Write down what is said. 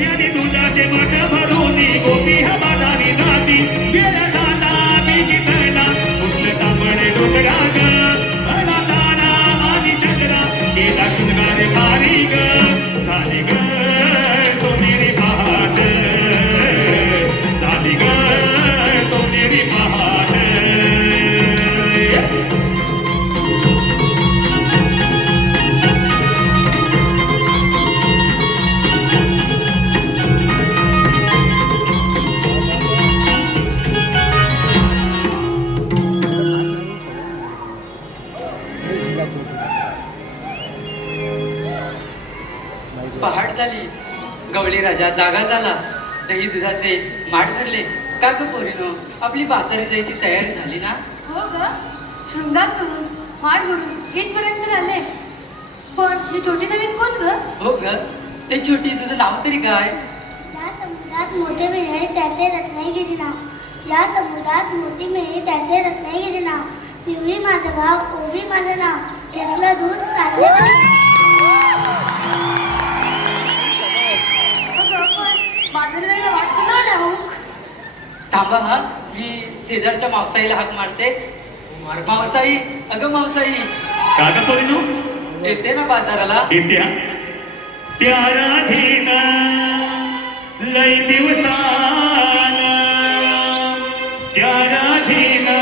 Herr, den du da dem कवळी राजा जागा झाला. दही दुधाचे माठ भरले. का ग पोरीनो? आपली बाजारी जायची तयारी झाली ना? हो ग. शृंगार करून माठ भरून इथपर्यंत आले पण ही छोटी नवीन कोण ग? हो ग. ते छोटी तुझं नाव तरी काय? ज्या समुद्रात मोठे मिळे त्याचे रत्नागिरी नाव ज्या समुद्रात मोठी मिळे त्याचे रत्नागिरी नाव पिवळी माझं गाव ओवी माझं नाव. घेतलं दूध चाललं थांबा हा मी शेजारच्या मावसाईला हाक मारते. मावसाई अगं मावसाई. काका पोरीनो येते ना बाजाराला. येत्या त्या राधीना लय दिवसान. त्या राधीना